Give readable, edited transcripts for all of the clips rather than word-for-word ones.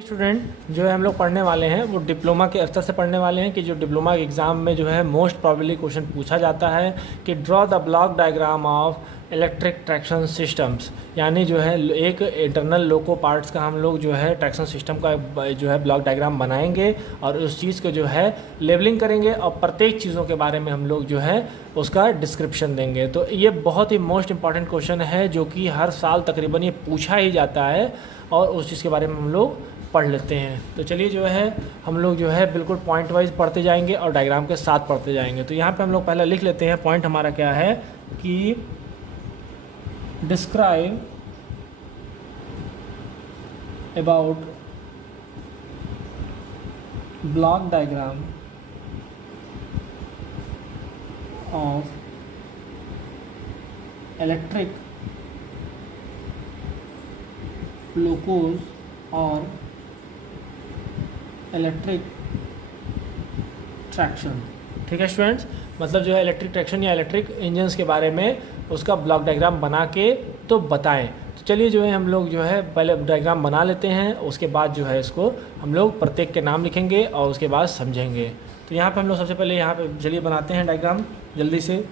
Student जो है हम लोग पढ़ने वाले हैं वो डिप्लोमा के स्तर से पढ़ने वाले हैं कि जो डिप्लोमा के एग्ज़ाम में जो है मोस्ट प्रॉबेबली क्वेश्चन पूछा जाता है कि draw the block diagram of electric traction systems, यानी जो है एक इंटरनल लोको पार्ट्स का हम लोग जो है ट्रैक्शन सिस्टम का जो है ब्लॉक डायग्राम बनाएंगे और उस चीज़ को जो है लेबलिंग करेंगे और प्रत्येक चीज़ों के बारे में हम लोग जो है उसका डिस्क्रिप्शन देंगे। तो ये बहुत ही मोस्ट इंपॉर्टेंट क्वेश्चन है जो कि हर साल तकरीबन ये पूछा ही जाता है और उस चीज़ के बारे में हम लोग पढ़ लेते हैं। तो चलिए जो है हम लोग जो है बिल्कुल पॉइंट वाइज पढ़ते जाएंगे और डायग्राम के साथ पढ़ते जाएंगे। तो यहाँ पे हम लोग पहले लिख लेते हैं पॉइंट हमारा क्या है कि describe about block diagram of electric locos और इलेक्ट्रिक ट्रैक्शन। ठीक है स्टूडेंट्स, मतलब जो है इलेक्ट्रिक ट्रैक्शन या इलेक्ट्रिक इंजन्स के बारे में उसका ब्लॉक डायग्राम बना के तो बताएं। तो चलिए जो है हम लोग जो है पहले डायग्राम बना लेते हैं, उसके बाद जो है इसको हम लोग प्रत्येक के नाम लिखेंगे और उसके बाद समझेंगे। तो यहाँ पे हम लोग सबसे पहले यहाँ पे चलिए बनाते हैं डायग्राम जल्दी से।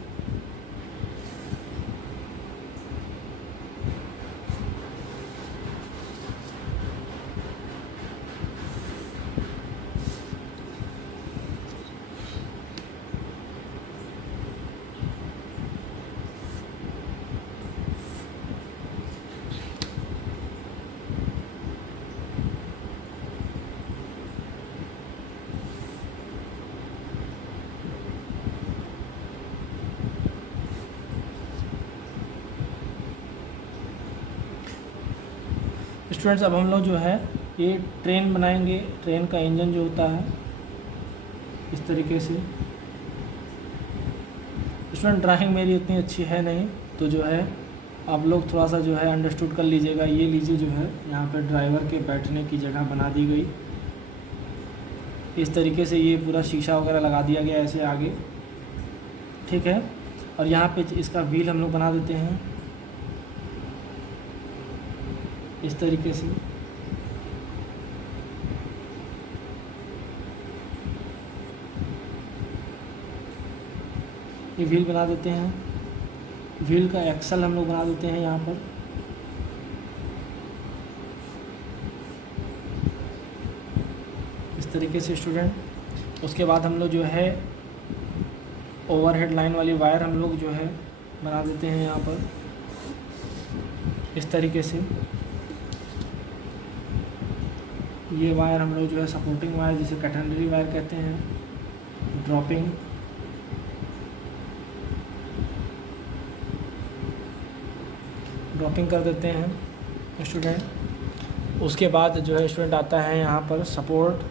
स्टूडेंट्स अब हम लोग जो है ये ट्रेन बनाएंगे। ट्रेन का इंजन जो होता है इस तरीके से। स्टूडेंट ड्राइंग मेरी उतनी अच्छी है नहीं, तो जो है आप लोग थोड़ा सा जो है अंडरस्टूड कर लीजिएगा। ये लीजिए जो है यहाँ पर ड्राइवर के बैठने की जगह बना दी गई इस तरीके से। ये पूरा शीशा वगैरह लगा दिया गया ऐसे आगे, ठीक है। और यहाँ पे इसका व्हील हम लोग बना देते हैं इस तरीके से। ये व्हील बना देते हैं, व्हील का एक्सल हम लोग बना देते हैं यहाँ पर। इस तरीके से स्टूडेंट। उसके बाद हम लोग जो है ओवरहेड लाइन वाली वायर हम लोग जो है बना देते हैं यहाँ पर इस तरीके से। ये वायर हम लोग जो है सपोर्टिंग वायर जिसे कैटेनरी वायर कहते हैं, ड्रॉपिंग। ड्रॉपिंग कर देते हैं स्टूडेंट। उसके बाद जो है स्टूडेंट आता है यहाँ पर सपोर्ट।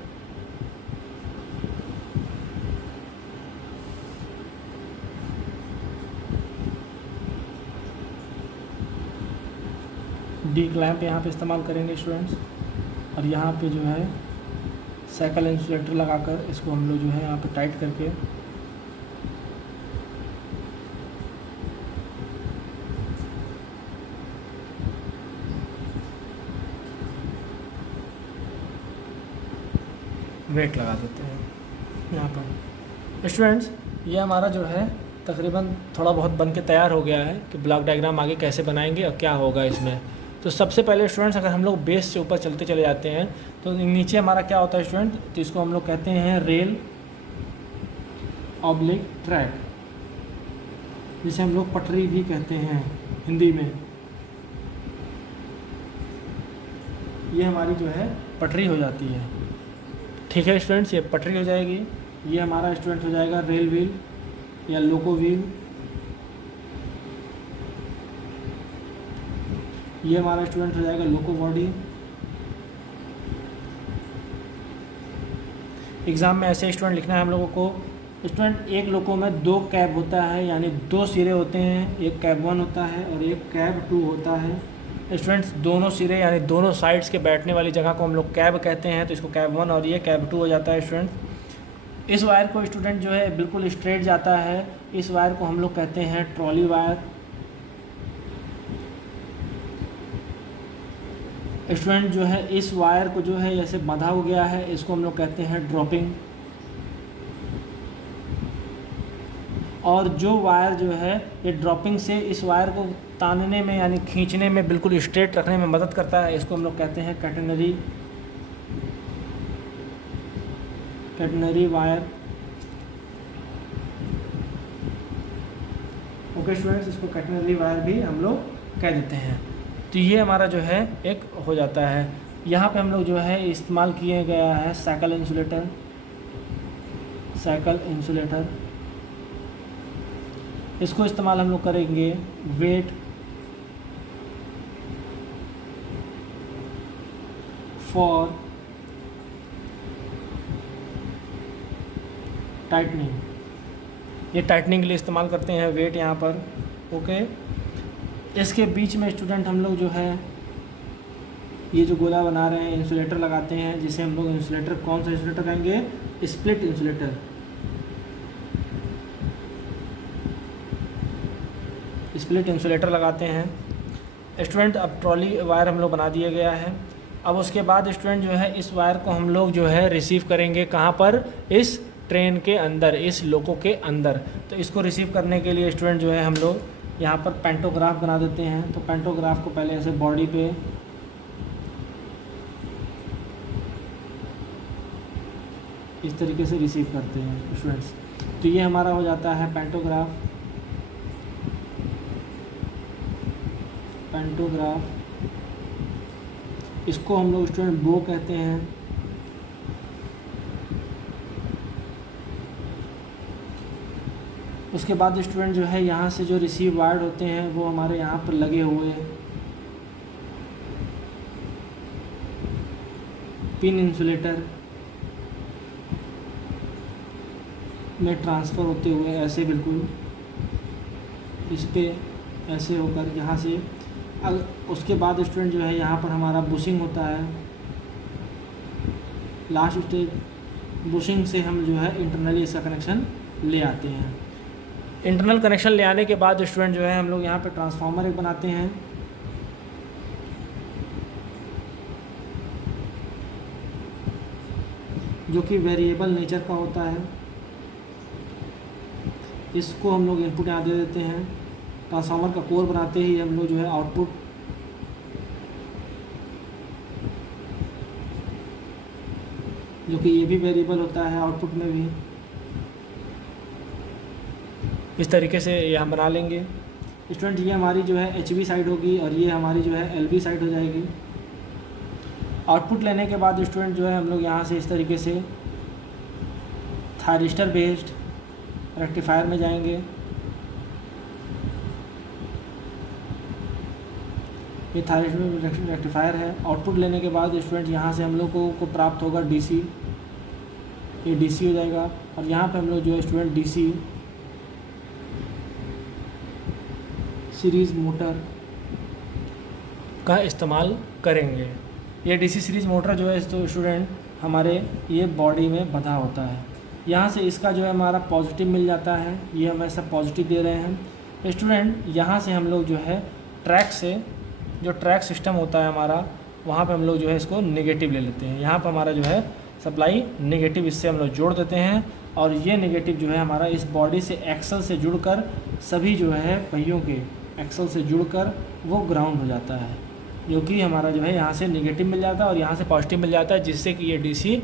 डी क्लैंप यहाँ पे इस्तेमाल करेंगे स्टूडेंट्स। और यहाँ पे जो है साइकिल इंसुलेटर लगाकर इसको हम लोग जो है यहाँ पे टाइट करके वेट लगा देते हैं यहाँ पर स्टूडेंट्स। ये हमारा जो है तकरीबन थोड़ा बहुत बन के तैयार हो गया है कि ब्लॉक डायग्राम आगे कैसे बनाएंगे और क्या होगा इसमें। तो सबसे पहले स्टूडेंट्स अगर हम लोग बेस से ऊपर चलते चले जाते हैं तो नीचे हमारा क्या होता है स्टूडेंट, तो इसको हम लोग कहते हैं रेल ऑब्लिक ट्रैक, जिसे हम लोग पटरी भी कहते हैं हिंदी में। ये हमारी जो है पटरी हो जाती है, ठीक है स्टूडेंट्स। ये पटरी हो जाएगी। ये हमारा स्टूडेंट हो जाएगा रेल व्हील या लोको व्हील। ये हमारा स्टूडेंट हो जाएगा लोको बॉडी। एग्ज़ाम में ऐसे स्टूडेंट लिखना है हम लोगों को। स्टूडेंट एक लोको में दो कैब होता है, यानी दो सिरे होते हैं। एक कैब 1 होता है और एक कैब 2 होता है। स्टूडेंट्स दोनों सिरे यानी दोनों साइड्स के बैठने वाली जगह को हम लोग कैब कहते हैं, तो इसको कैब 1 और ये कैब 2 हो जाता है स्टूडेंट। इस वायर को स्टूडेंट जो है बिल्कुल स्ट्रेट जाता है, इस वायर को हम लोग कहते हैं ट्रॉली वायर। स्टूडेंट जो है इस वायर को जो है ऐसे बंधा हो गया है, इसको हम लोग कहते हैं ड्रॉपिंग। और जो वायर जो है ये ड्रॉपिंग से इस वायर को तानने में यानी खींचने में, बिल्कुल स्ट्रेट रखने में मदद करता है, इसको हम लोग कहते हैं कैटनरी वायर। ओके स्टूडेंट्स, इसको कैटनरी वायर भी हम लोग कह देते हैं। तो ये हमारा जो है एक हो जाता है। यहाँ पे हम लोग जो है इस्तेमाल किए गया है साइकिल इंसुलेटर। इसको इस्तेमाल हम लोग करेंगे वेट फॉर टाइटनिंग। ये टाइटनिंग के लिए इस्तेमाल करते हैं वेट यहाँ पर। ओके, इसके बीच में स्टूडेंट हम लोग जो है ये जो गोला बना रहे हैं इंसुलेटर लगाते हैं, जिसे हम लोग इंसुलेटर, कौन सा इंसुलेटर कहेंगे? Split insulator. स्प्लिट इंसुलेटर लगाते हैं स्टूडेंट। अब ट्रॉली वायर हम लोग बना दिया गया है। अब उसके बाद स्टूडेंट जो है इस वायर को हम लोग जो है रिसीव करेंगे कहाँ पर? इस ट्रेन के अंदर, इस लोको के अंदर। तो इसको रिसीव करने के लिए स्टूडेंट जो है हम लोग यहाँ पर पेंटोग्राफ बना देते हैं। तो पेंटोग्राफ को पहले ऐसे बॉडी पे इस तरीके से रिसीव करते हैं स्टूडेंट्स। तो ये हमारा हो जाता है पेंटोग्राफ। इसको हम लोग स्टूडेंट बो कहते हैं। उसके बाद स्टूडेंट जो है यहाँ से जो रिसीव वायर होते हैं वो हमारे यहाँ पर लगे हुए पिन इंसुलेटर में ट्रांसफ़र होते हुए ऐसे बिल्कुल इस पे ऐसे होकर यहाँ से। उसके बाद स्टूडेंट जो है यहाँ पर हमारा बुशिंग होता है। लास्ट स्टेज बुशिंग से हम जो है इंटरनली इसका कनेक्शन ले आते हैं। इंटरनल कनेक्शन ले आने के बाद स्टूडेंट जो है हम लोग यहाँ पे ट्रांसफार्मर एक बनाते हैं, जो कि वेरिएबल नेचर का होता है। इसको हम लोग इनपुट यहाँ दे देते हैं। ट्रांसफार्मर का कोर बनाते ही हम लोग जो है आउटपुट जो कि ये भी वेरिएबल होता है आउटपुट में भी। इस तरीके से यहाँ बना लेंगे स्टूडेंट। ये हमारी जो है HV साइड होगी और ये हमारी जो है LV साइड हो जाएगी। आउटपुट लेने के बाद स्टूडेंट जो है हम लोग यहाँ से इस तरीके से थायरिस्टर बेस्ड रेक्टिफायर में जाएंगे। ये थायरिस्टर रेक्टिफायर है। आउटपुट लेने के बाद स्टूडेंट यहाँ से हम लोग को प्राप्त होगा DC। ये DC हो जाएगा और यहाँ पे हम लोग जो है स्टूडेंट DC सीरीज़ मोटर का इस्तेमाल करेंगे। ये DC सीरीज़ मोटर जो है तो स्टूडेंट हमारे ये बॉडी में बंधा होता है। यहाँ से इसका जो है हमारा पॉजिटिव मिल जाता है। ये हम ऐसा पॉजिटिव दे रहे हैं स्टूडेंट। यहाँ से हम लोग जो है ट्रैक से, जो ट्रैक सिस्टम होता है हमारा, वहाँ पे हम लोग जो है इसको नेगेटिव ले लेते हैं। यहाँ पर हमारा जो है सप्लाई नेगेटिव इससे हम लोग जोड़ देते हैं और ये नेगेटिव जो है हमारा इस बॉडी से एक्सल से जुड़कर, सभी जो है पहियों के एक्सल से जुड़कर वो ग्राउंड हो जाता है, जो कि हमारा जो है यहाँ से नेगेटिव मिल जाता है और यहाँ से पॉजिटिव मिल जाता है, जिससे कि ये DC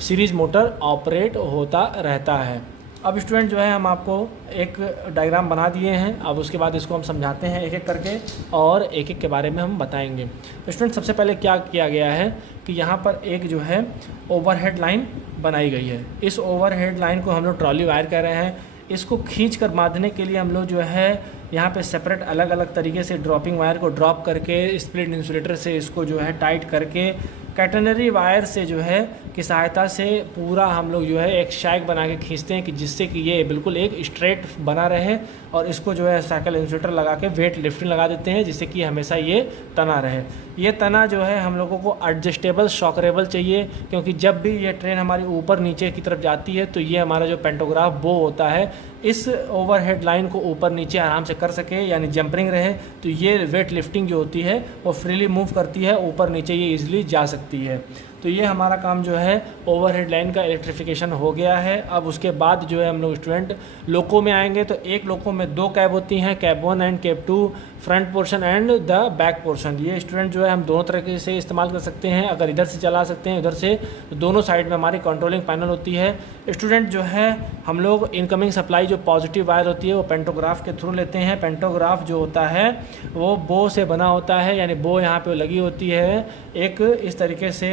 सीरीज़ मोटर ऑपरेट होता रहता है। अब स्टूडेंट जो है हम आपको एक डायग्राम बना दिए हैं। अब उसके बाद इसको हम समझाते हैं एक एक करके और एक एक के बारे में हम बताएंगे। तो स्टूडेंट सबसे पहले क्या किया गया है कि यहाँ पर एक जो है ओवरहेड लाइन बनाई गई है। इस ओवरहेड लाइन को हम लोग ट्रॉली वायर कह रहे हैं। इसको खींच कर बांधने के लिए हम लोग जो है यहाँ पे सेपरेट अलग अलग तरीके से ड्रॉपिंग वायर को ड्रॉप करके स्प्लिट इंसुलेटर से इसको जो है टाइट करके कैटेनरी वायर से जो है की सहायता से पूरा हम लोग जो है एक शैक बना के खींचते हैं कि जिससे कि ये बिल्कुल एक स्ट्रेट बना रहे, और इसको जो है साइकिल इंसुलेटर लगा के वेट लिफ्टिंग लगा देते हैं जिससे कि हमेशा ये तना रहे। ये तना जो है हम लोगों को एडजस्टेबल शॉकरेबल चाहिए, क्योंकि जब भी ये ट्रेन हमारी ऊपर नीचे की तरफ जाती है तो ये हमारा जो पेंटोग्राफ बो होता है इस ओवरहेड लाइन को ऊपर नीचे आराम से कर सके, यानी जंपरिंग रहे, तो ये वेट लिफ्टिंग जो होती है वो फ्रीली मूव करती है, ऊपर नीचे ये इजीली जा सकती है। तो ये हमारा काम जो है ओवरहेड लाइन का इलेक्ट्रिफिकेशन हो गया है। अब उसके बाद जो है हम लोग स्टूडेंट लोको में आएंगे। तो एक लोको में 2 कैब होती हैं, cab 1 and cab 2, front portion and the back portion. ये स्टूडेंट जो है हम दोनों तरीके से इस्तेमाल कर सकते हैं, अगर इधर से चला सकते हैं उधर से, तो दोनों साइड में हमारी कंट्रोलिंग पैनल होती है। स्टूडेंट जो है हम लोग इनकमिंग सप्लाई जो पॉजिटिव वायर होती है वो पेंटोग्राफ के थ्रू लेते हैं। पेंटोग्राफ जो होता है वो बो से बना होता है, यानी बो यहाँ पे लगी होती है एक इस तरीके से,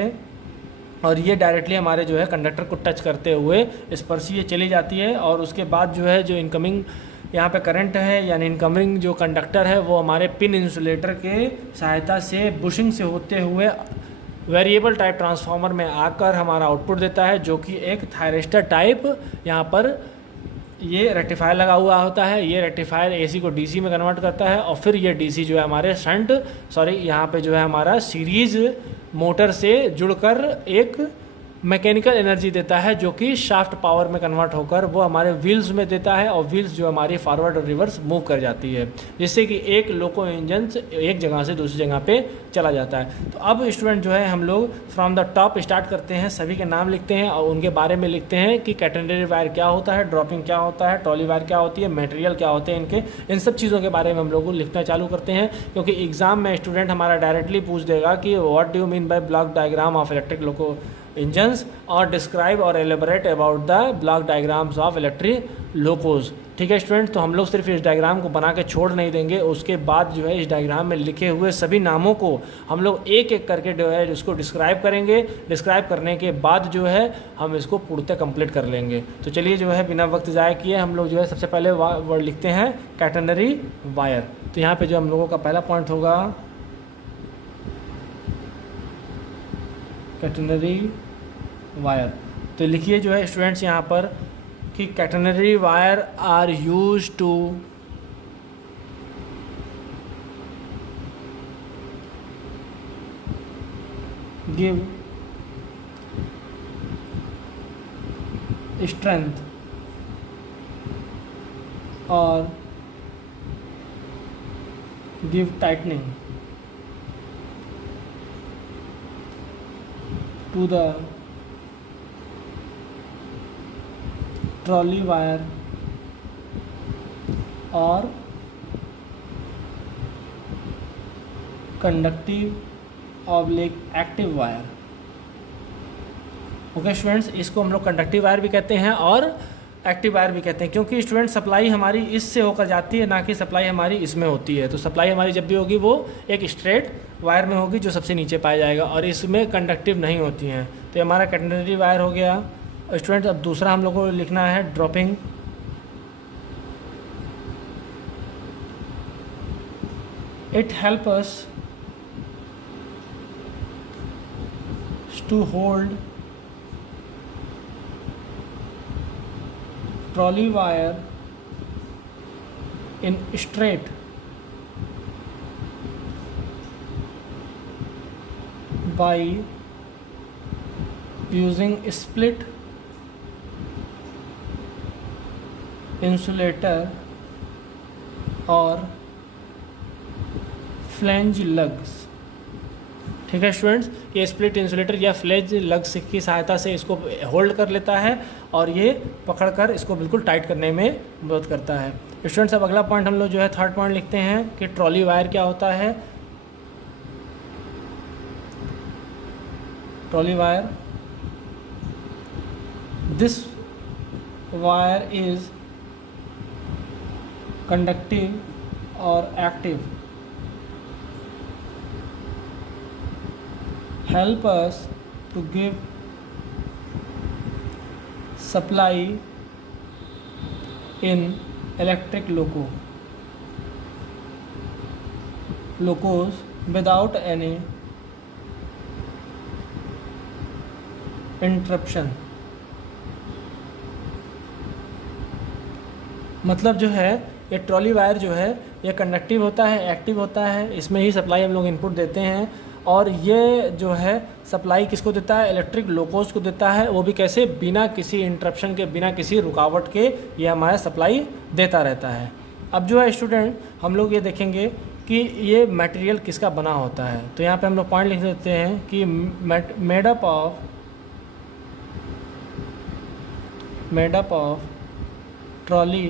और ये डायरेक्टली हमारे जो है कंडक्टर को टच करते हुए स्पर्शीय चली जाती है। और उसके बाद जो है जो इनकमिंग यहाँ पे करंट है, यानी इनकमिंग जो कंडक्टर है वो हमारे पिन इंसुलेटर के सहायता से बुशिंग से होते हुए वेरिएबल टाइप ट्रांसफार्मर में आकर हमारा आउटपुट देता है, जो कि एक थायरिस्टर टाइप यहाँ पर ये रेक्टिफायर लगा हुआ होता है। ये रेक्टिफायर एसी को डीसी में कन्वर्ट करता है, और फिर ये डीसी जो है हमारे यहाँ पे जो है हमारा सीरीज़ मोटर से जुड़कर एक मैकेनिकल एनर्जी देता है, जो कि शाफ्ट पावर में कन्वर्ट होकर वो हमारे व्हील्स में देता है, और व्हील्स जो हमारी फॉरवर्ड और रिवर्स मूव कर जाती है, जिससे कि एक लोको इंजन एक जगह से दूसरी जगह पे चला जाता है। तो अब स्टूडेंट जो है हम लोग फ्रॉम द टॉप स्टार्ट करते हैं, सभी के नाम लिखते हैं और उनके बारे में लिखते हैं कि कैटेनरी वायर क्या होता है, ड्रॉपिंग क्या होता है, ट्रॉली वायर क्या होती है, मटेरियल क्या होते हैं इनके, इन सब चीज़ों के बारे में हम लोग लिखना चालू करते हैं। क्योंकि एग्जाम में स्टूडेंट हमारा डायरेक्टली पूछ देगा कि what do you mean by block diagram of electric loco engines, और डिस्क्राइब और elaborate about the block diagrams of electric locos. ठीक है स्टूडेंट, तो हम लोग सिर्फ इस डायग्राम को बना के छोड़ नहीं देंगे, उसके बाद जो है इस डायग्राम में लिखे हुए सभी नामों को हम लोग एक एक करके जो है उसको डिस्क्राइब करेंगे। डिस्क्राइब करने के बाद जो है हम इसको पूर्णतः कंप्लीट कर लेंगे। तो चलिए जो है बिना वक्त ज़ाया किए हम लोग जो है सबसे पहले वर्ड लिखते हैं कैटेनरी वायर। तो यहाँ पे जो हम लोगों का पहला पॉइंट होगा कैटेनरी वायर। तो लिखिए जो है स्टूडेंट्स यहाँ पर कि catenary wire are use to give strength और give tightening to the trolley wire और conductive oblique active wire. Okay students, इसको हम लोग कंडक्टिव वायर भी कहते हैं और एक्टिव वायर भी कहते हैं, क्योंकि स्टूडेंट सप्लाई हमारी इससे होकर जाती है, ना कि सप्लाई हमारी इसमें होती है। तो सप्लाई हमारी जब भी होगी वो एक स्ट्रेट वायर में होगी जो सबसे नीचे पाया जाएगा, और इसमें कंडक्टिव नहीं होती हैं। तो हमारा कैटेनरी वायर हो गया। स्टूडेंट अब दूसरा हम लोग को लिखना है dropping. It help us to hold trolley wire in straight by using split insulator और फ्लैंज लग्स। ठीक है स्टूडेंट्स, ये स्प्लिट इंसुलेटर या फ्लैंज लग्स की सहायता से इसको होल्ड कर लेता है और ये पकड़कर इसको बिल्कुल टाइट करने में मदद करता है। स्टूडेंट्स अब अगला पॉइंट हम लोग जो है थर्ड पॉइंट लिखते हैं कि ट्रॉली वायर क्या होता है। Trolley wire, this wire is conductive और active, help us to give supply in electric locos without any interruption मतलब जो है ये ट्रॉली वायर जो है ये कंडक्टिव होता है, एक्टिव होता है, इसमें ही सप्लाई हम लोग इनपुट देते हैं और ये जो है सप्लाई किसको देता है, इलेक्ट्रिक लोकोस को देता है, वो भी कैसे, बिना किसी इंटरप्शन के, बिना किसी रुकावट के ये हमारा सप्लाई देता रहता है। अब जो है स्टूडेंट हम लोग ये देखेंगे कि ये मटेरियल किसका बना होता है। तो यहाँ पे हम लोग पॉइंट लिख देते हैं कि made up of trolley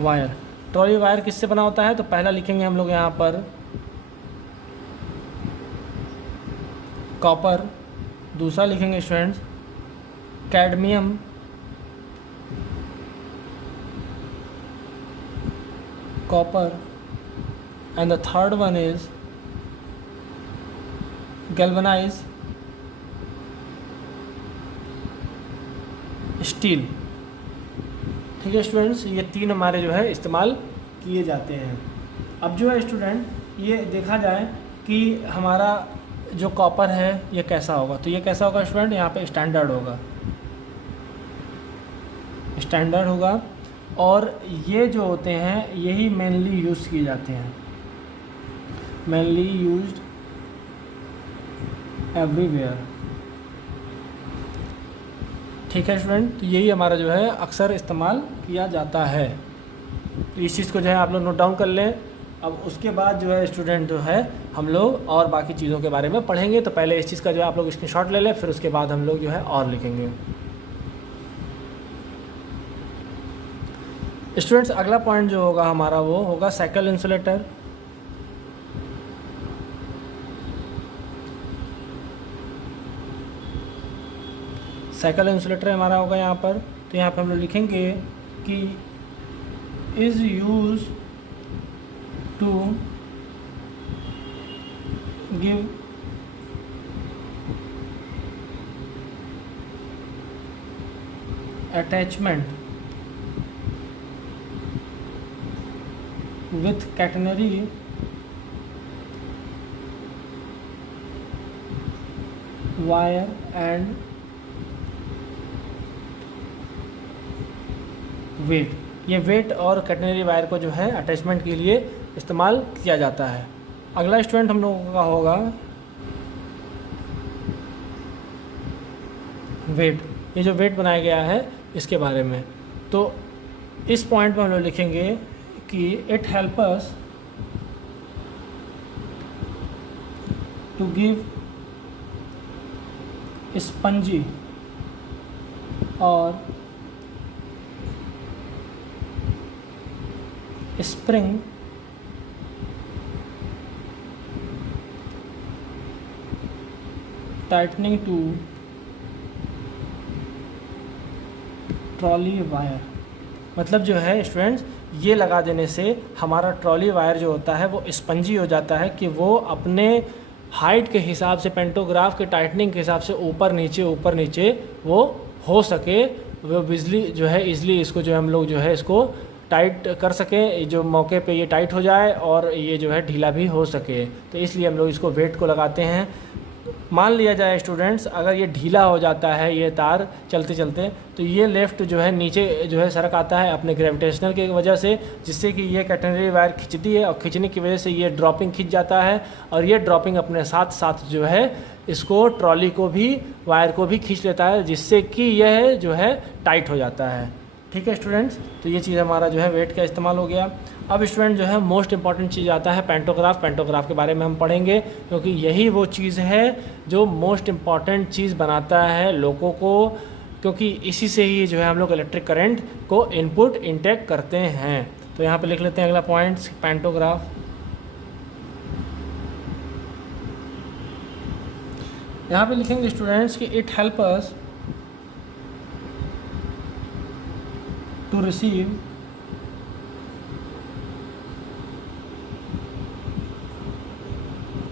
wire. Trolley wire किससे बना होता है, तो पहला लिखेंगे हम लोग यहाँ पर कॉपर, दूसरा लिखेंगे students cadmium, copper, and the third one is galvanized steel। ठीक है स्टूडेंट्स, ये तीन हमारे जो है इस्तेमाल किए जाते हैं। अब जो है स्टूडेंट ये देखा जाए कि हमारा जो कॉपर है ये कैसा होगा, तो ये कैसा होगा स्टूडेंट, यहाँ पे स्टैंडर्ड होगा, स्टैंडर्ड होगा और ये जो होते हैं यही मेनली यूज़ किए जाते हैं, मेनली यूज्ड एवरीवेयर। ठीक है स्टूडेंट, तो यही हमारा जो है अक्सर इस्तेमाल किया जाता है। तो इस चीज़ को जो है आप लोग नोट डाउन कर लें। अब उसके बाद जो है स्टूडेंट जो है हम लोग और बाकी चीज़ों के बारे में पढ़ेंगे। तो पहले इस चीज़ का जो है आप लोग स्क्रीनशॉट ले लें, फिर उसके बाद हम लोग जो है और लिखेंगे। स्टूडेंट्स अगला पॉइंट जो होगा हमारा वो होगा साइकिल इंसुलेटर। साइकिल इंसुलेटर हमारा होगा यहाँ पर, तो यहाँ पर हम लोग लिखेंगे कि is use to give attachment with catenary wire and weight. ये वेट और कैटेनरी वायर को जो है अटैचमेंट के लिए इस्तेमाल किया जाता है। अगला स्टूडेंट हम लोगों का होगा वेट। ये जो वेट बनाया गया है इसके बारे में, तो इस पॉइंट में हम लोग लिखेंगे कि it help us to give spongy और spring tightening to trolley wire. मतलब जो है स्टूडेंट्स ये लगा देने से हमारा ट्रॉली वायर जो होता है वो स्पंजी हो जाता है कि वो अपने हाइट के हिसाब से, पेंटोग्राफ के टाइटनिंग के हिसाब से ऊपर नीचे वो हो सके, वो बिजली जो है इजली इसको जो है हम लोग जो है इसको टाइट कर सकें, जो मौके पे ये टाइट हो जाए और ये जो है ढीला भी हो सके। तो इसलिए हम लोग इसको वेट को लगाते हैं। मान लिया जाए स्टूडेंट्स अगर ये ढीला हो जाता है ये तार चलते चलते, तो ये लेफ़्ट जो है नीचे जो है सरक आता है अपने ग्रेविटेशनल की वजह से, जिससे कि ये कैटेनरी वायर खिंचती है और खिंचने की वजह से ये ड्रॉपिंग खिंच जाता है और ये ड्रॉपिंग अपने साथ साथ जो है इसको ट्रॉली को भी, वायर को भी खींच लेता है, जिससे कि यह जो है टाइट हो जाता है। ठीक है स्टूडेंट्स, तो ये चीज़ हमारा जो है वेट का इस्तेमाल हो गया। अब स्टूडेंट जो है मोस्ट इंपॉर्टेंट चीज़ आता है पेंटोग्राफ। पेंटोग्राफ के बारे में हम पढ़ेंगे क्योंकि यही वो चीज़ है जो मोस्ट इम्पॉर्टेंट चीज़ बनाता है लोगों को, क्योंकि इसी से ही जो है हम लोग इलेक्ट्रिक करंट को इनपुट इंटेक करते हैं। तो यहाँ पे लिख लेते हैं अगला पॉइंट पेंटोग्राफ। यहाँ पे लिखेंगे स्टूडेंट्स कि it help us to receive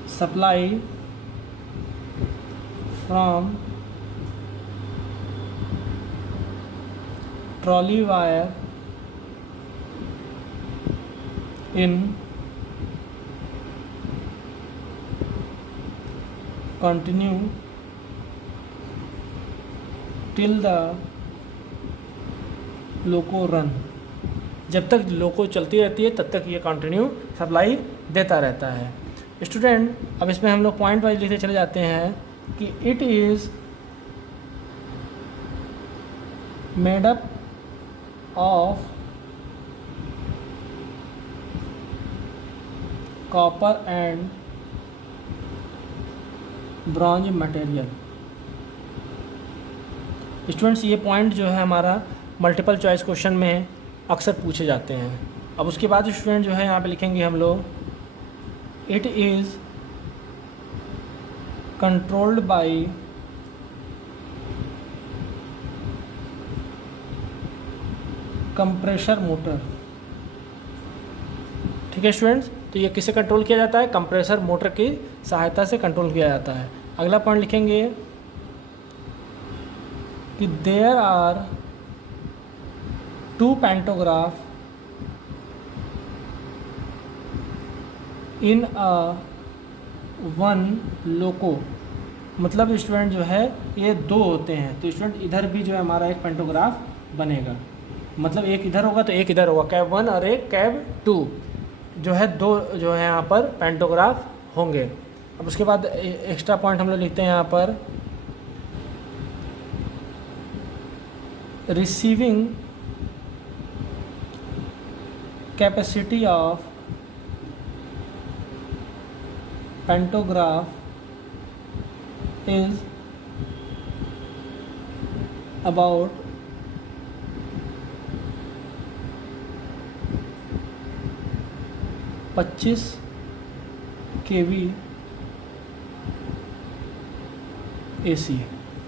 supply from trolley wire in continue till the loco run, जब तक लोको चलती रहती है तब तक ये कंटिन्यू सप्लाई देता रहता है। स्टूडेंट अब इसमें हम लोग पॉइंट वाइज लिखते चले जाते हैं कि it is made up of copper and bronze material. Students ये पॉइंट जो है हमारा मल्टीपल चॉइस क्वेश्चन में अक्सर पूछे जाते हैं। अब उसके बाद स्टूडेंट जो है यहाँ पे लिखेंगे हम लोग it is controlled by compressor motor. ठीक है स्टूडेंट्स, तो ये किससे कंट्रोल किया जाता है? कंप्रेसर मोटर की सहायता से कंट्रोल किया जाता है। अगला पॉइंट लिखेंगे कि देयर आर 2 पैंटोग्राफ इन अ 1 लोको। मतलब स्टूडेंट जो है ये 2 होते हैं, तो स्टूडेंट इधर भी जो है हमारा एक पैंटोग्राफ बनेगा। मतलब एक इधर होगा तो एक इधर होगा, कैब 1 और एक कैब 2 जो है 2 जो है यहाँ पर पैंटोग्राफ होंगे। अब उसके बाद एक्स्ट्रा पॉइंट हम लोग लिखते हैं यहाँ पर receiving capacity of pantograph is about 25 kV AC।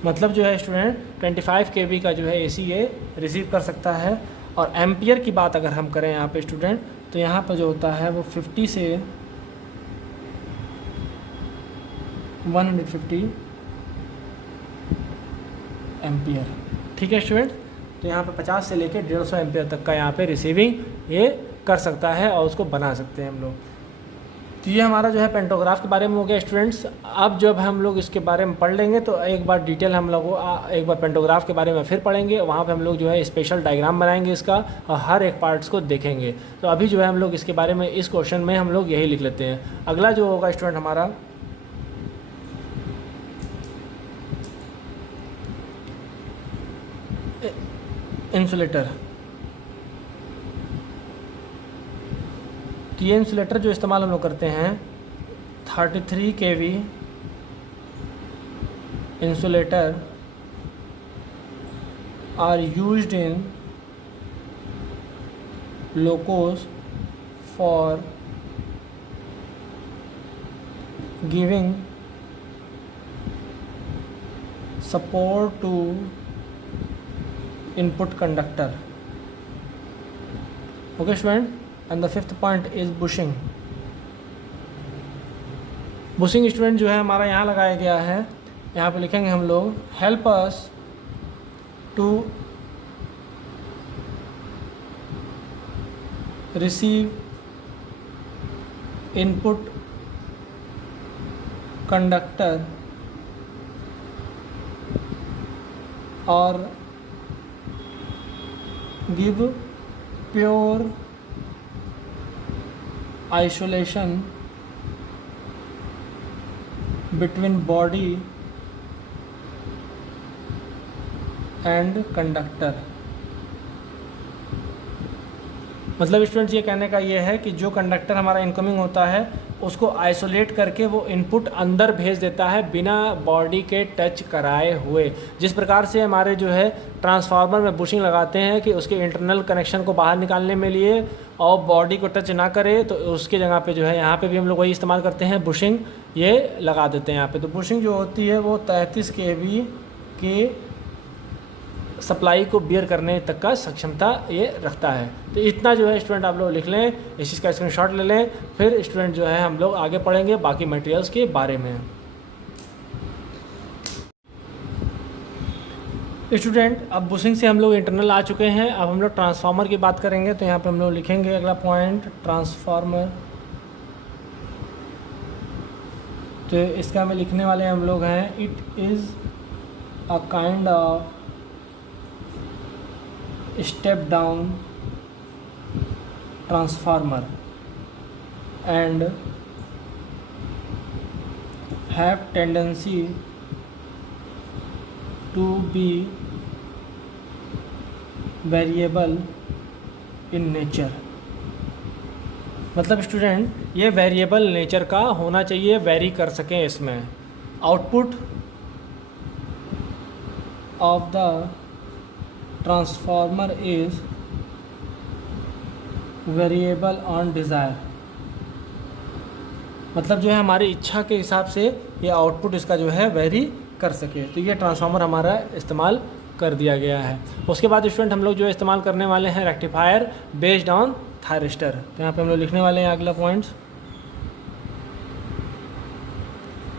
मतलब जो है स्टूडेंट 25 kV का जो है AC ये रिसीव कर सकता है। और एम्पियर की बात अगर हम करें यहाँ पे स्टूडेंट, तो यहाँ पर जो होता है वो 50 से 150 एम्पियर। ठीक है स्टूडेंट, तो यहाँ पे 50 से लेकर 150 एम्पियर तक का यहाँ पे रिसीविंग ये कर सकता है और उसको बना सकते हैं हम लोग। तो ये हमारा जो है पेंटोग्राफ के बारे में हो गया स्टूडेंट्स। अब जब हम लोग इसके बारे में पढ़ लेंगे तो एक बार डिटेल हम लोग एक बार पेंटोग्राफ के बारे में फिर पढ़ेंगे। वहाँ पे हम लोग जो है स्पेशल डायग्राम बनाएंगे इसका और हर एक पार्ट्स को देखेंगे। तो अभी जो है हम लोग इसके बारे में इस क्वेश्चन में हम लोग यही लिख लेते हैं। अगला जो होगा स्टूडेंट हमारा इंसुलेटर। तो ये इंसुलेटर जो इस्तेमाल हम लोग करते हैं 33 kV insulator are used in locos for giving support to input conductor. Okay student, and the 5th point is bushing. bushing student जो है हमारा यहाँ लगाया गया है, यहाँ पे लिखेंगे हम लोग help us to receive input conductor और give pure isolation between body and conductor। मतलब स्टूडेंट्स ये कहने का ये है कि जो कंडक्टर हमारा इनकमिंग होता है उसको आइसोलेट करके वो इनपुट अंदर भेज देता है बिना बॉडी के टच कराए हुए। जिस प्रकार से हमारे जो है ट्रांसफार्मर में बुशिंग लगाते हैं कि उसके इंटरनल कनेक्शन को बाहर निकालने में लिए और बॉडी को टच ना करे, तो उसके जगह पे जो है यहाँ पे भी हम लोग वही इस्तेमाल करते हैं, बुशिंग ये लगा देते हैं यहाँ पे। तो बुशिंग जो होती है वो 33 kV की सप्लाई को बियर करने तक का सक्षमता ये रखता है। तो इतना जो है स्टूडेंट आप लोग लिख लें, इस चीज़ का स्क्रीनशॉट ले लें, फिर स्टूडेंट जो है हम लोग आगे पढ़ेंगे बाकी मटेरियल्स के बारे में। स्टूडेंट अब बुशिंग से हम लोग इंटरनल आ चुके हैं, अब हम लोग ट्रांसफार्मर की बात करेंगे। तो यहाँ पे हम लोग लिखेंगे अगला पॉइंट ट्रांसफार्मर। तो इसका में लिखने वाले हम लोग हैं it is a kind of step down transformer and have tendency to be variable in nature। मतलब स्टूडेंट ये वेरिएबल नेचर का होना चाहिए, वेरी कर सकें इसमें। Output of the transformer is variable on desire. मतलब जो है हमारी इच्छा के हिसाब से ये आउटपुट इसका जो है वेरी कर सके। तो ये ट्रांसफार्मर हमारा इस्तेमाल कर दिया गया है। उसके बाद स्टूडेंट हम लोग जो इस्तेमाल करने वाले हैं रेक्टिफायर बेस्ड ऑन थायरिस्टर। तो यहाँ पे हम लोग लिखने वाले हैं अगला पॉइंट्स,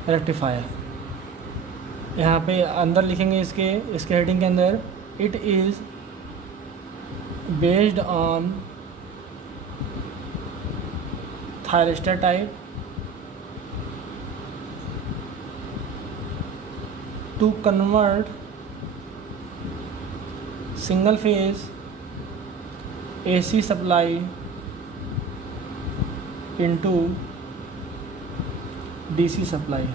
रेक्टिफायर। यहाँ पे अंदर लिखेंगे इसके हेडिंग के अंदर, it is based on thyristor type to convert single phase AC supply into DC supply.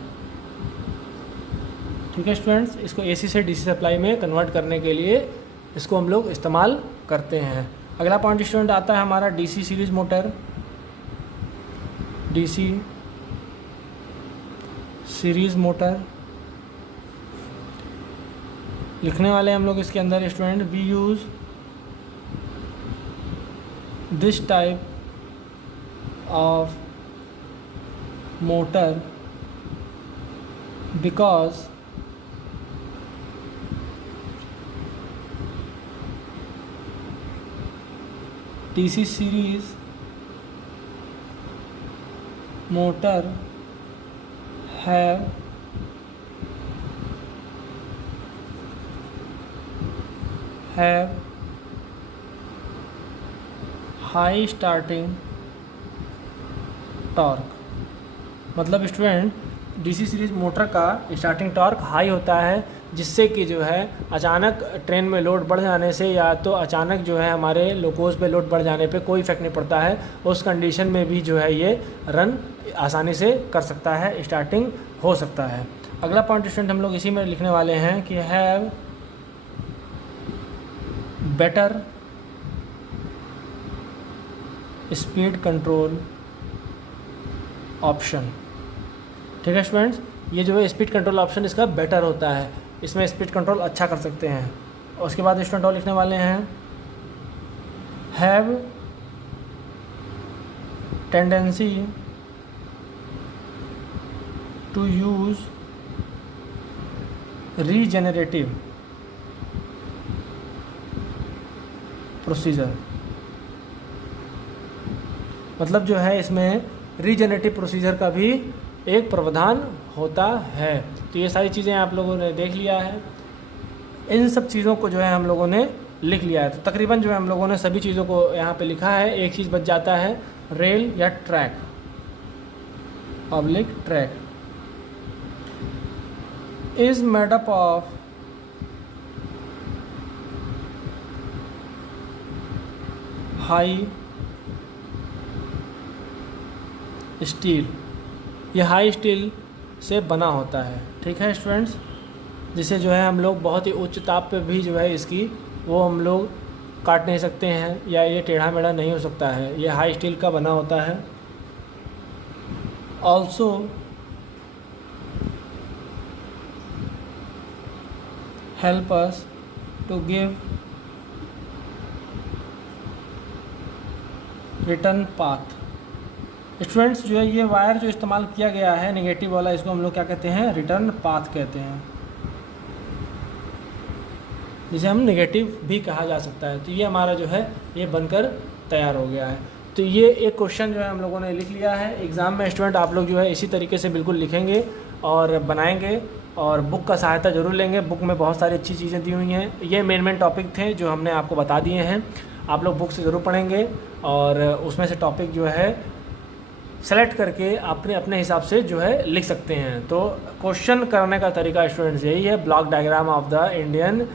ठीक है स्टूडेंट्स, इसको AC से DC सप्लाई में कन्वर्ट करने के लिए इसको हम लोग इस्तेमाल करते हैं। अगला पॉइंट स्टूडेंट आता है हमारा DC series motor. DC series motor लिखने वाले हम लोग इसके अंदर student, we use this type of motor because DC series motor have high starting torque. मतलब स्टूडेंट DC सीरीज मोटर का स्टार्टिंग टॉर्क हाई होता है, जिससे कि जो है अचानक ट्रेन में लोड बढ़ जाने से या तो अचानक जो है हमारे लोकोस पे लोड बढ़ जाने पे कोई इफेक्ट नहीं पड़ता है। उस कंडीशन में भी जो है ये रन आसानी से कर सकता है, स्टार्टिंग हो सकता है। अगला पॉइंट स्टूडेंट हम लोग इसी में लिखने वाले हैं कि have better speed control option. ठीक है स्टूडेंट्स, ये जो है स्पीड कंट्रोल ऑप्शन इसका बेटर होता है, इसमें स्पीड कंट्रोल अच्छा कर सकते हैं। उसके बाद स्टूडेंट और लिखने वाले हैं have tendency to use regenerative procedure. मतलब जो है इसमें रीजेनरेटिव प्रोसीजर का भी एक प्रावधान होता है। तो ये सारी चीज़ें आप लोगों ने देख लिया है, इन सब चीज़ों को जो है हम लोगों ने लिख लिया है। तो तकरीबन जो है हम लोगों ने सभी चीज़ों को यहाँ पे लिखा है। एक चीज़ बच जाता है, रेल या track, public track is made up of high steel. ये हाई स्टील से बना होता है। ठीक है स्टूडेंट्स, जिसे जो है हम लोग बहुत ही उच्च ताप पे भी जो है इसकी वो हम लोग काट नहीं सकते हैं या ये टेढ़ा मेढ़ा नहीं हो सकता है, ये हाई स्टील का बना होता है। Also help us to give return path. Students जो है ये वायर जो इस्तेमाल किया गया है नेगेटिव वाला, इसको हम लोग क्या कहते हैं, रिटर्न पाथ कहते हैं, जिसे हम नेगेटिव भी कहा जा सकता है। तो ये हमारा जो है ये बनकर तैयार हो गया है। तो ये एक क्वेश्चन जो है हम लोगों ने लिख लिया है। एग्ज़ाम में स्टूडेंट आप लोग जो है इसी तरीके से बिल्कुल लिखेंगे और बनाएंगे और बुक का सहायता ज़रूर लेंगे। बुक में बहुत सारी अच्छी चीज़ें दी हुई हैं। ये मेन टॉपिक थे जो हमने आपको बता दिए हैं। आप लोग बुक से ज़रूर पढ़ेंगे और उसमें से टॉपिक जो है सेलेक्ट करके अपने अपने हिसाब से जो है लिख सकते हैं। तो क्वेश्चन करने का तरीका स्टूडेंट्स यही है, block diagram of the Indian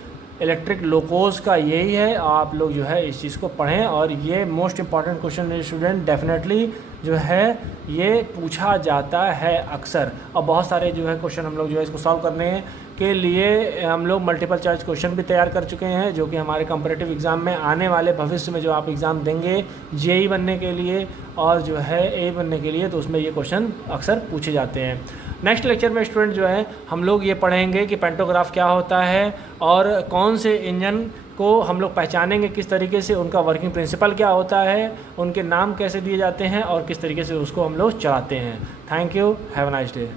electric Locos का यही है। आप लोग जो है इस चीज़ को पढ़ें, और ये मोस्ट इंपॉर्टेंट क्वेश्चन है स्टूडेंट, डेफिनेटली जो है ये पूछा जाता है अक्सर। और बहुत सारे जो है क्वेश्चन हम लोग जो है इसको सॉल्व करने के लिए हम लोग मल्टीपल चॉइस क्वेश्चन भी तैयार कर चुके हैं, जो कि हमारे कंपैरेटिव एग्ज़ाम में आने वाले भविष्य में जो आप एग्ज़ाम देंगे जेई बनने के लिए और जो है ए बनने के लिए, तो उसमें ये क्वेश्चन अक्सर पूछे जाते हैं। नेक्स्ट लेक्चर में स्टूडेंट जो है हम लोग ये पढ़ेंगे कि पेंटोग्राफ क्या होता है और कौन से इंजन को हम लोग पहचानेंगे किस तरीके से, उनका वर्किंग प्रिंसिपल क्या होता है, उनके नाम कैसे दिए जाते हैं और किस तरीके से उसको हम लोग चलाते हैं। Thank you, have a nice day.